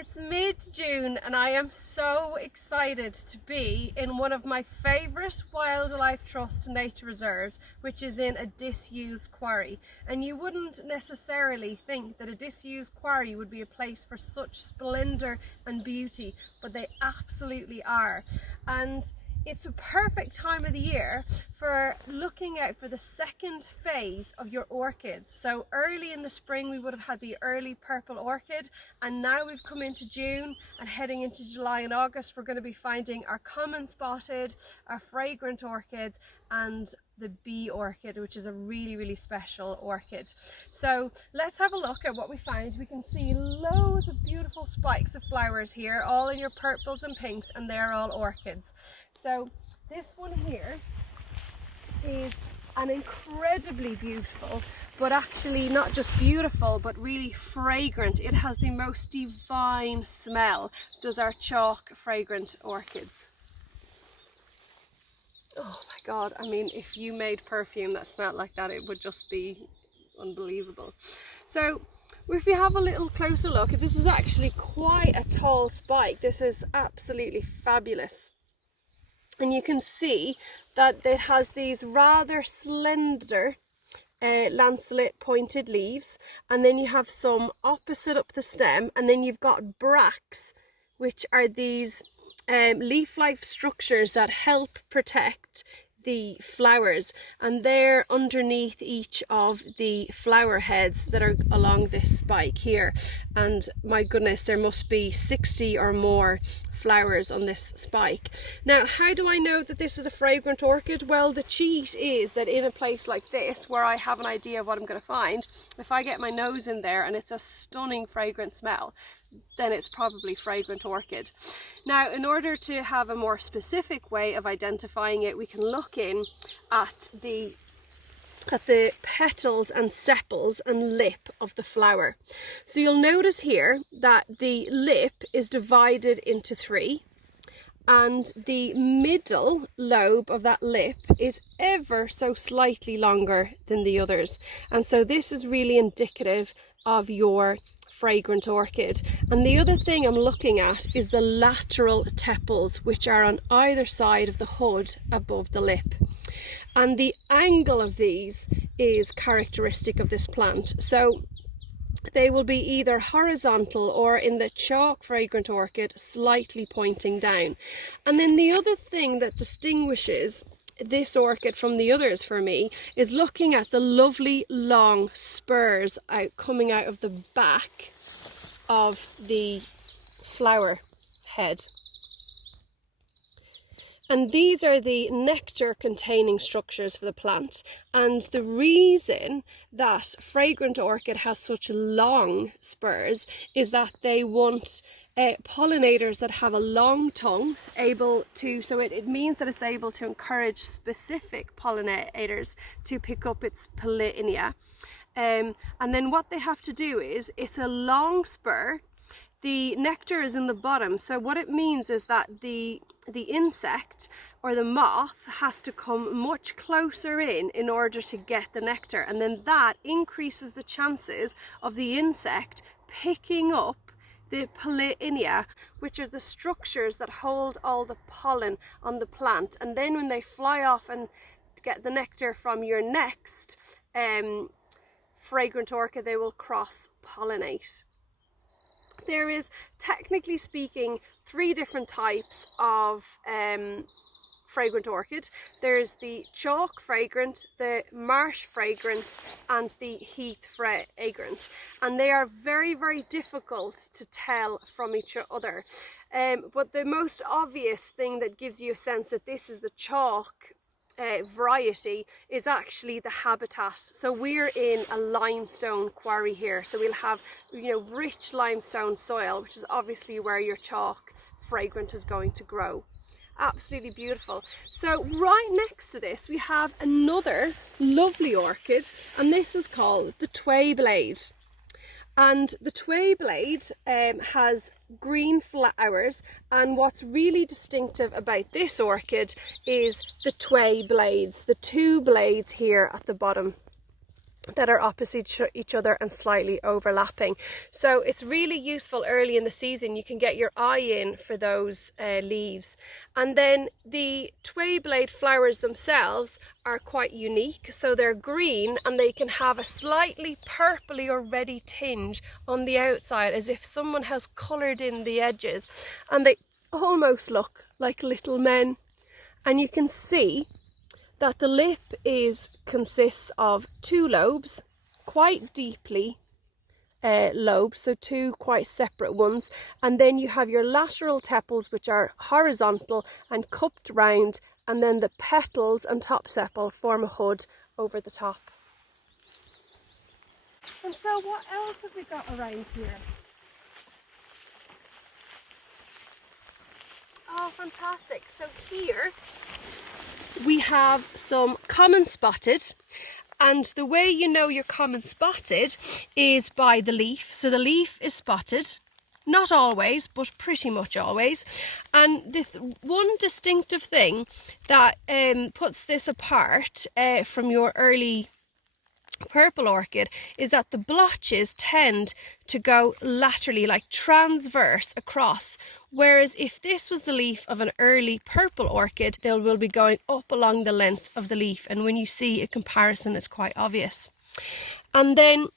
It's mid-June and I am so excited to be in one of my favourite wildlife trust nature reserves, which is in a disused quarry. And you wouldn't necessarily think that a disused quarry would be a place for such splendour and beauty, but they absolutely are. And it's a perfect time of the year for looking out for the second phase of your orchids. So early in the spring we would have had the early purple orchid, and now we've come into June and heading into July and August we're going to be finding our common spotted, our fragrant orchids, and the bee orchid, which is a really special orchid. So let's have a look at what we find. We can see loads of beautiful spikes of flowers here, all in your purples and pinks, and they're all orchids. So this one here is an incredibly beautiful, but actually not just beautiful, but really fragrant. It has the most divine smell, does our chalk fragrant orchids. Oh my God, I mean, if you made perfume that smelled like that, it would just be unbelievable. So if you have a little closer look, this is actually quite a tall spike. This is absolutely fabulous. And you can see that it has these rather slender lanceolate pointed leaves, and then you have some opposite up the stem, and then you've got bracts, which are these leaf-like structures that help protect the flowers, and they're underneath each of the flower heads that are along this spike here. And my goodness, there must be 60 or more flowers on this spike. Now, how do I know that this is a fragrant orchid? Well, the cheat is that in a place like this, where I have an idea of what I'm going to find, if I get my nose in there and it's a stunning fragrant smell, then it's probably fragrant orchid. Now, in order to have a more specific way of identifying it, we can look in at the petals and sepals and lip of the flower. So you'll notice here that the lip is divided into three, and the middle lobe of that lip is ever so slightly longer than the others. And so this is really indicative of your fragrant orchid. And the other thing I'm looking at is the lateral tepals, which are on either side of the hood above the lip. And the angle of these is characteristic of this plant. So they will be either horizontal or, in the chalk fragrant orchid, slightly pointing down. And then the other thing that distinguishes this orchid from the others for me is looking at the lovely long spurs coming out of the back of the flower head. And these are the nectar containing structures for the plant. And the reason that fragrant orchid has such long spurs is that they want pollinators that have a long tongue, so it means that it's able to encourage specific pollinators to pick up its pollinia. And then what they have to do is, it's a long spur. The nectar is in the bottom, so what it means is that the insect or the moth has to come much closer in order to get the nectar, and then that increases the chances of the insect picking up the pollinia, which are the structures that hold all the pollen on the plant. And then when they fly off and get the nectar from your next fragrant orchid, they will cross-pollinate. There is, technically speaking, 3 different types of fragrant orchid. There's the chalk fragrant, the marsh fragrant, and the heath fragrant. And they are very difficult to tell from each other. But the most obvious thing that gives you a sense that this is the chalk variety is actually the habitat. So we're in a limestone quarry here, so we'll have, rich limestone soil, which is obviously where your chalk fragrant is going to grow. Absolutely beautiful. So right next to this we have another lovely orchid, and this is called the Twayblade. And the Twayblade has green flowers, and what's really distinctive about this orchid is the tway blades, the 2 blades here at the bottom. that are opposite each other and slightly overlapping. So it's really useful early in the season. You can get your eye in for those leaves. And then the Twayblade flowers themselves are quite unique. So they're green and they can have a slightly purpley or reddy tinge on the outside, as if someone has coloured in the edges, and they almost look like little men. And you can see that the lip consists of 2 lobes, quite deeply lobed, so 2 quite separate ones, and then you have your lateral tepals, which are horizontal and cupped round, and then the petals and top sepal form a hood over the top. And so what else have we got around here? Oh, fantastic. So here we have some common spotted, and the way you know you're common spotted is by the leaf. So the leaf is spotted, not always, but pretty much always. And the one distinctive thing that puts this apart from your early purple orchid is that the blotches tend to go laterally, like transverse across, whereas if this was the leaf of an early purple orchid, they will be going up along the length of the leaf, and when you see a comparison, it's quite obvious. And then,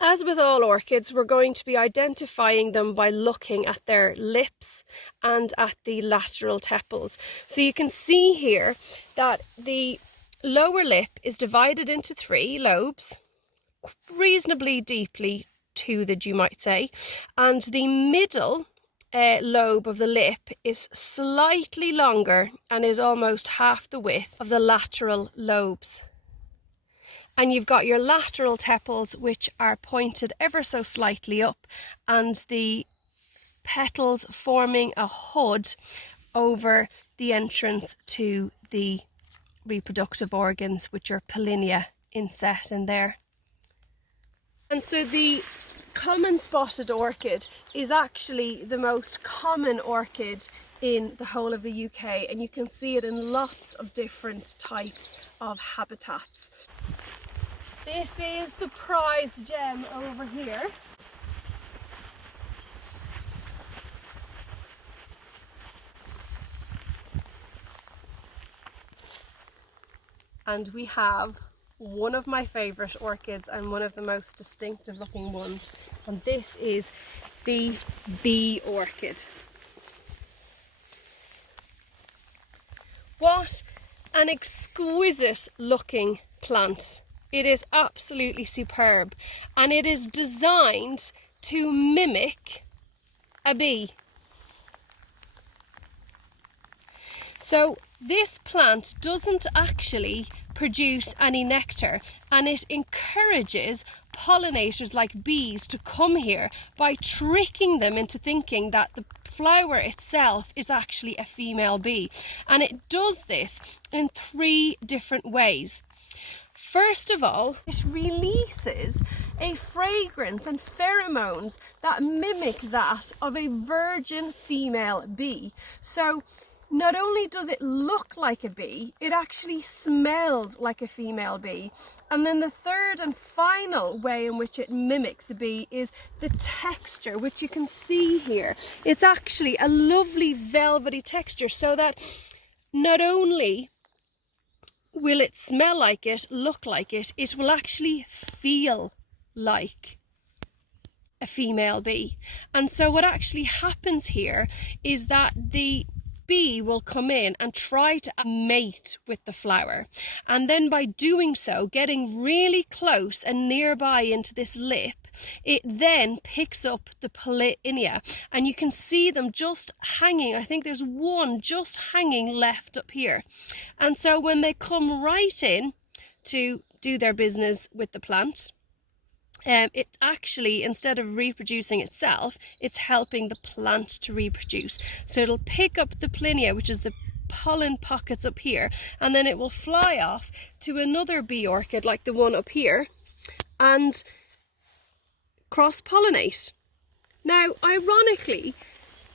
as with all orchids, we're going to be identifying them by looking at their lips and at the lateral tepals. So you can see here that the lower lip is divided into 3 lobes, reasonably deeply toothed, you might say, and the middle lobe of the lip is slightly longer and is almost half the width of the lateral lobes. And you've got your lateral tepals, which are pointed ever so slightly up, and the petals forming a hood over the entrance to the reproductive organs, which are pollinia inset in there. And so the common spotted orchid is actually the most common orchid in the whole of the UK, and you can see it in lots of different types of habitats. This is the prized gem over here. And we have one of my favourite orchids and one of the most distinctive looking ones, and this is the bee orchid. What an exquisite looking plant. It is absolutely superb, and it is designed to mimic a bee. So this plant doesn't actually produce any nectar, and it encourages pollinators like bees to come here by tricking them into thinking that the flower itself is actually a female bee. And it does this in 3 different ways. First of all, it releases a fragrance and pheromones that mimic that of a virgin female bee. So not only does it look like a bee, it actually smells like a female bee. And then the third and final way in which it mimics the bee is the texture, which you can see here. It's actually a lovely velvety texture, so that not only will it smell like it, look like it, it will actually feel like a female bee. And so what actually happens here is that the bee will come in and try to mate with the flower, and then by doing so, getting really close and nearby into this lip, it then picks up the pollinia, and you can see them just hanging. I think there's one just hanging left up here. And so when they come right in to do their business with the plant, it actually, instead of reproducing itself, it's helping the plant to reproduce. So it'll pick up the pollinia, which is the pollen pockets up here, and then it will fly off to another bee orchid like the one up here and cross-pollinate. Now, ironically,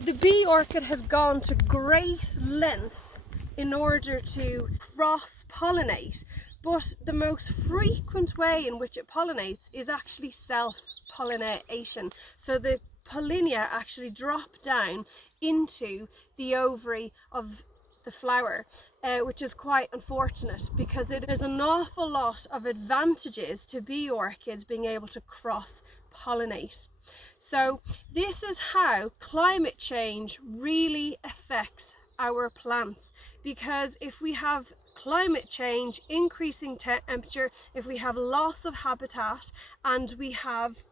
the bee orchid has gone to great lengths in order to cross-pollinate, But the most frequent way in which it pollinates is actually self-pollination. So the pollinia actually drop down into the ovary of the flower, which is quite unfortunate, because there's an awful lot of advantages to bee orchids being able to cross-pollinate. So this is how climate change really affects our plants, because if we have climate change, increasing temperature, if we have loss of habitat, and we have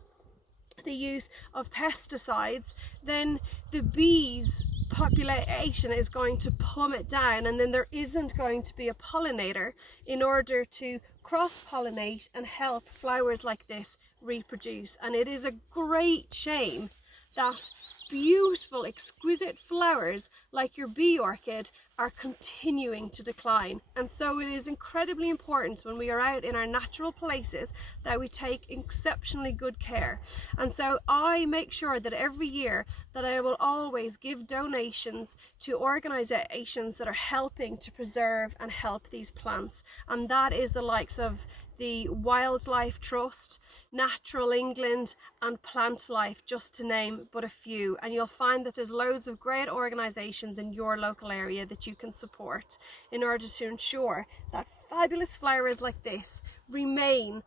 the use of pesticides, then the bees population is going to plummet down, and then there isn't going to be a pollinator in order to cross-pollinate and help flowers like this reproduce. And it is a great shame that beautiful, exquisite flowers like your bee orchid are continuing to decline. And so it is incredibly important when we are out in our natural places that we take exceptionally good care. And so I make sure that every year that I will always give donations to organisations that are helping to preserve and help these plants, and that is the likes of the Wildlife Trust, Natural England and Plant Life, just to name but a few. And you'll find that there's loads of great organisations in your local area that you can support in order to ensure that fabulous flowers like this remain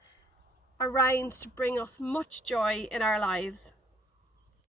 around to bring us much joy in our lives.